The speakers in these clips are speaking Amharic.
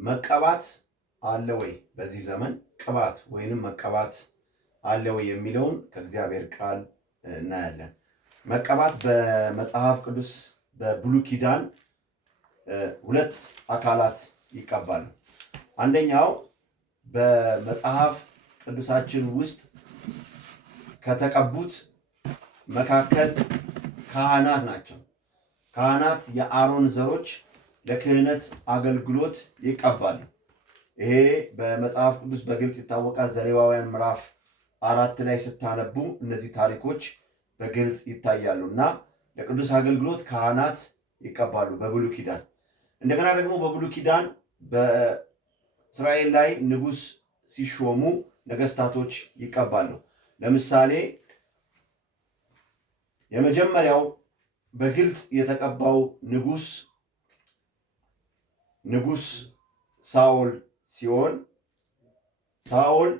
መቀባት አለ ወይ? በዚህ ዘመን ቅባት ወይንም መቀባት አለ ወይ የሚለውን ከእግዚአብሔር ቃል እናያለን። መቀባት በመጽሐፍ ቅዱስ በብሉይ ኪዳን ሁለት አካላት ይቀባሉ። አንደኛው በመጽሐፍ ቅዱሳችን ውስጥ ከተቀቡት መካከል ካህናት ናቸው። ካህናት የአሮን ዘሮች ለክህነት አገልግሎት ይቀባሉ። ይሄ በመጽሐፍ ቅዱስ በግልጽ ይታወቃል። ዘሌዋውያን ምዕራፍ 4 ላይ ስታነቡ እነዚህ ታሪኮች በግልጽ ይታያሉ እና ለቅዱስ አገልግሎት ካህናት ይቀባሉ በብሉይ ኪዳን። እንደገና ደግሞ በብሉይ ኪዳን በእስራኤል ላይ ንጉሥ ሲሾሙ ነገስታቶች ይቀባሉ። ለምሳሌ የመጀመሪያው በግልጽ የተቀባው ንጉሥ ሳኦል ሲሆን ሳኦል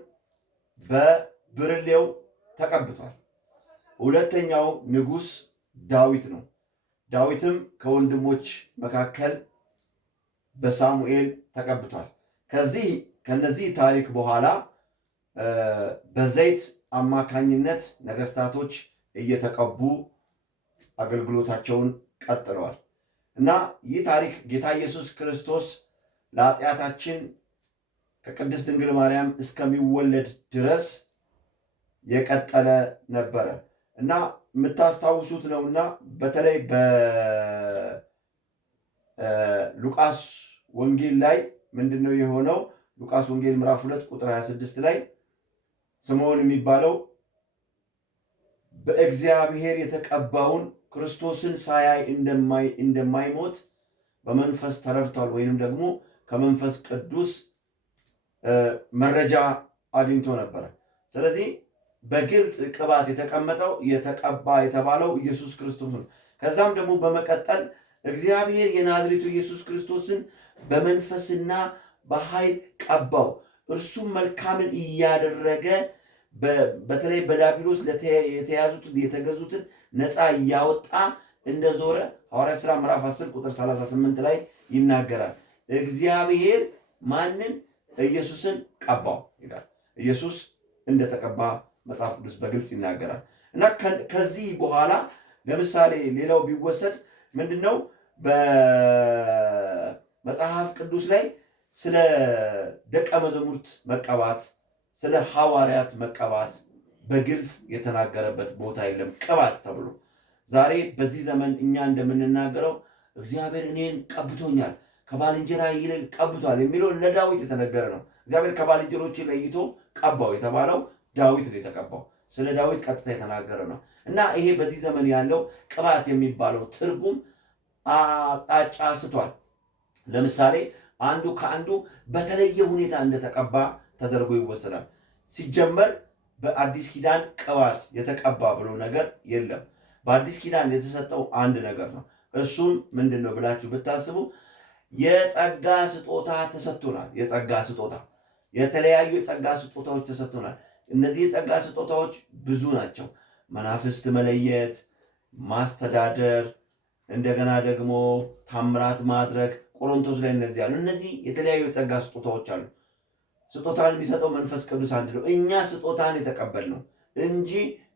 በብርሌው ተቀብቷል። ሁለተኛው ንጉሥ ዳዊት ነው። ዳዊትም ከወንድሞች መካከል በሳሙኤል ተቀብቷል። ከነዚህ ታሪክ በኋላ በዘይት አማካኝነት ነገስታቶች እየተቀቡ አገልግሎታቸውን ቀጥለዋል እና ይህ ታሪክ ጌታ ኢየሱስ ክርስቶስ ለኃጢአታችን ከቅድስት ድንግል ማርያም እስከሚወለድ ድረስ የቀጠለ ነበረ እና የምታስታውሱት ነውና በተለይ በሉቃስ ወንጌል ላይ ምንድነው የሆነው? ሉቃስ ወንጌል ምዕራፍ 2 ቁጥር 26 ላይ ስምዖን የሚባለው በእግዚአብሔር የተቀባውን ክርስቶስን ሳያይ እንደማይሞት በመንፈስ ተረድቷል፣ ወይንም ደግሞ ከመንፈስ ቅዱስ መረጃ አግኝቶ ነበረ። ስለዚህ በግልጽ ቅባት የተቀባ የተባለው ኢየሱስ ክርስቶስ ነው። ከዛም ደግሞ በመቀጠል እግዚአብሔር የናዝሬቱ ኢየሱስ ክርስቶስን በመንፈስና በኃይል ቀባው፣ እርሱም መልካምን እያደረገ በተለይ በዲያብሎስ የተያዙትን የተገዙትን ነፃ እያወጣ እንደዞረ ሐዋርያት ሥራ ምዕራፍ 10 ቁጥር 38 ላይ ይናገራል። እግዚአብሔር ማንን? ኢየሱስን ቀባው ይላል። ኢየሱስ እንደተቀባ መጽሐፍ ቅዱስ በግልጽ ይናገራል እና ከዚህ በኋላ ለምሳሌ ሌላው ቢወሰድ ምንድነው በመጽሐፍ ቅዱስ ላይ ስለ ደቀ መዛሙርት መቀባት፣ ስለ ሐዋርያት መቀባት በግልጽ የተናገረበት ቦታ የለም። ቅባት ተብሎ ዛሬ በዚህ ዘመን እኛ እንደምንናገረው እግዚአብሔር እኔን ቀብቶኛል ከባልንጀራ ይልቅ ቀብቷል የሚለው ለዳዊት የተነገረ ነው። እግዚአብሔር ከባልንጀሮች ለይቶ ቀባው የተባለው ዳዊት ነው የተቀባው። ስለ ዳዊት ቀጥታ የተናገረ ነው እና ይሄ በዚህ ዘመን ያለው ቅባት የሚባለው ትርጉም አቅጣጫ ስቷል። ለምሳሌ አንዱ ከአንዱ በተለየ ሁኔታ እንደተቀባ ተደርጎ ይወሰዳል። ሲጀመር በአዲስ ኪዳን ቅባት የተቀባ ብሎ ነገር የለም። በአዲስ ኪዳን የተሰጠው አንድ ነገር ነው። እሱም ምንድን ነው ብላችሁ ብታስቡ የጸጋ ስጦታ ተሰጥቶናል። የጸጋ ስጦታ የተለያዩ የጸጋ ስጦታዎች ተሰጥቶናል። እነዚህ የጸጋ ስጦታዎች ብዙ ናቸው። መናፍስት መለየት፣ ማስተዳደር፣ እንደገና ደግሞ ታምራት ማድረግ ቆሮንቶስ ላይ እነዚህ አሉ። እነዚህ የተለያዩ የጸጋ ስጦታዎች አሉ። ስጦታን የሚሰጠው መንፈስ ቅዱስ አንድ ነው። እኛ ስጦታን የተቀበልነው እንጂ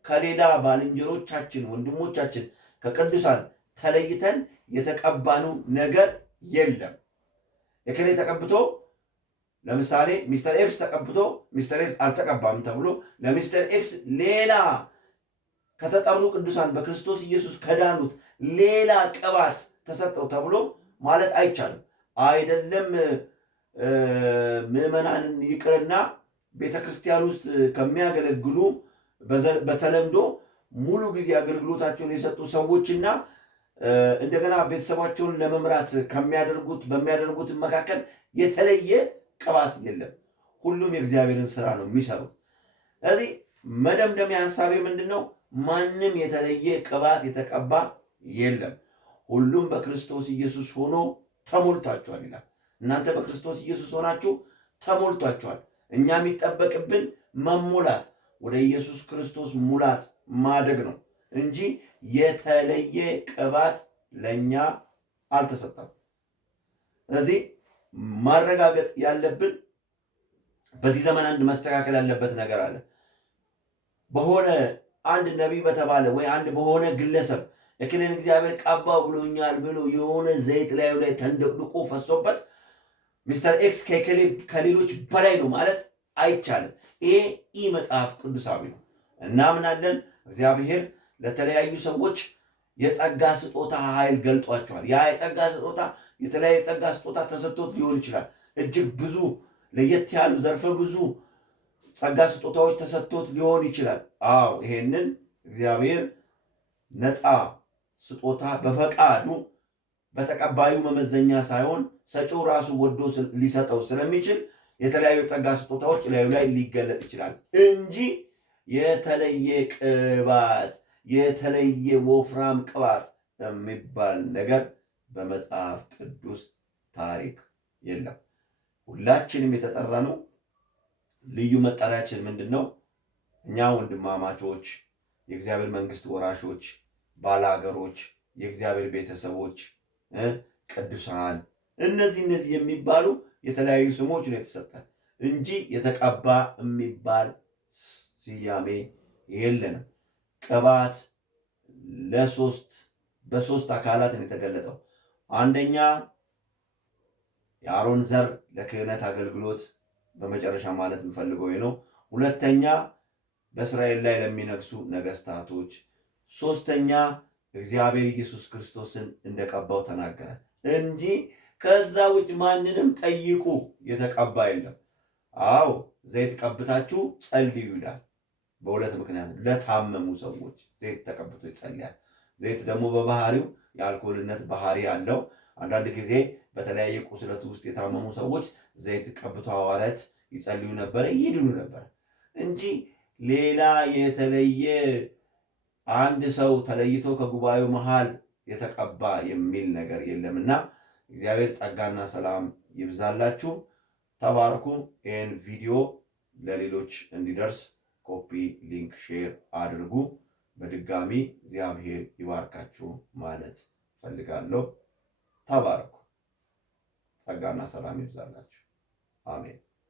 ከሌላ ባልንጀሮቻችን ወንድሞቻችን ከቅዱሳን ተለይተን የተቀባኑ ነገር የለም። የከሌ ተቀብቶ ለምሳሌ ሚስተር ኤክስ ተቀብቶ ሚስተር ኤክስ አልተቀባም ተብሎ ለሚስተር ኤክስ ሌላ ከተጠሩ ቅዱሳን በክርስቶስ ኢየሱስ ከዳኑት ሌላ ቅባት ተሰጠው ተብሎ ማለት አይቻልም። አይደለም ምዕመናንን ይቅርና ቤተክርስቲያን ውስጥ ከሚያገለግሉ በተለምዶ ሙሉ ጊዜ አገልግሎታቸውን የሰጡ ሰዎችና እንደገና ቤተሰባቸውን ለመምራት በሚያደርጉት መካከል የተለየ ቅባት የለም። ሁሉም የእግዚአብሔርን ስራ ነው የሚሰሩት። ስለዚህ መደምደሚያ ሐሳቤ ምንድነው? ማንም የተለየ ቅባት የተቀባ የለም። ሁሉም በክርስቶስ ኢየሱስ ሆኖ ተሞልታችኋል ይላል። እናንተ በክርስቶስ ኢየሱስ ሆናችሁ ተሞልታችኋል። እኛ የሚጠበቅብን መሞላት፣ ወደ ኢየሱስ ክርስቶስ ሙላት ማደግ ነው እንጂ የተለየ ቅባት ለኛ አልተሰጠም። ስለዚህ ማረጋገጥ ያለብን በዚህ ዘመን አንድ መስተካከል ያለበት ነገር አለ። በሆነ አንድ ነቢይ በተባለ ወይ አንድ በሆነ ግለሰብ እክልን እግዚአብሔር ቀባው ብሎኛል ብሎ የሆነ ዘይት ላዩ ላይ ተንደቅድቆ ፈሶበት ሚስተር ኤክስ ከሌሎች በላይ ነው ማለት አይቻልም። ይሄ ኢ መጽሐፍ ቅዱሳዊ ነው። እናምናለን እግዚአብሔር ለተለያዩ ሰዎች የጸጋ ስጦታ ኃይል ገልጧቸዋል። ያ የጸጋ ስጦታ የተለያየ የጸጋ ስጦታ ተሰጥቶት ሊሆን ይችላል። እጅግ ብዙ ለየት ያሉ ዘርፈ ብዙ ጸጋ ስጦታዎች ተሰጥቶት ሊሆን ይችላል። አዎ ይሄንን እግዚአብሔር ነፃ ስጦታ በፈቃዱ በተቀባዩ መመዘኛ ሳይሆን ሰጪው ራሱ ወዶ ሊሰጠው ስለሚችል የተለያዩ ጸጋ ስጦታዎች ላዩ ላይ ሊገለጥ ይችላል እንጂ የተለየ ቅባት የተለየ ወፍራም ቅባት የሚባል ነገር በመጽሐፍ ቅዱስ ታሪክ የለም። ሁላችንም የተጠራነው ልዩ መጠሪያችን ምንድን ነው? እኛ ወንድማማቾች፣ የእግዚአብሔር መንግስት ወራሾች፣ ባለሀገሮች፣ የእግዚአብሔር ቤተሰቦች፣ ቅዱሳን እነዚህ የሚባሉ የተለያዩ ስሞች ነው የተሰጠን እንጂ የተቀባ የሚባል ስያሜ የለንም። ቅባት በሶስት አካላት ነው የተገለጠው። አንደኛ የአሮን ዘር ለክህነት አገልግሎት በመጨረሻ ማለት የምፈልገው ነው። ሁለተኛ በእስራኤል ላይ ለሚነግሱ ነገስታቶች፣ ሶስተኛ እግዚአብሔር ኢየሱስ ክርስቶስን እንደቀባው ተናገረ እንጂ ከዛ ውጭ ማንንም ጠይቁ የተቀባ የለም። አዎ ዘይት ቀብታችሁ ጸልዩ ይላል። በሁለት ምክንያት ለታመሙ ሰዎች ዘይት ተቀብቶ ይጸልያል። ዘይት ደግሞ በባህሪው የአልኮልነት ባህሪ አለው። አንዳንድ ጊዜ በተለያየ ቁስለት ውስጥ የታመሙ ሰዎች ዘይት ቀብቶ ሐዋርያት ይጸልዩ ነበረ፣ ይድኑ ነበር እንጂ ሌላ የተለየ አንድ ሰው ተለይቶ ከጉባኤው መሃል የተቀባ የሚል ነገር የለምና እግዚአብሔር ጸጋና ሰላም ይብዛላችሁ። ተባረኩ። ይህን ቪዲዮ ለሌሎች እንዲደርስ ኮፒ፣ ሊንክ፣ ሼር አድርጉ። በድጋሚ እግዚአብሔር ይባርካችሁ ማለት ፈልጋለሁ። ተባረኩ። ጸጋና ሰላም ይብዛላችሁ። አሜን።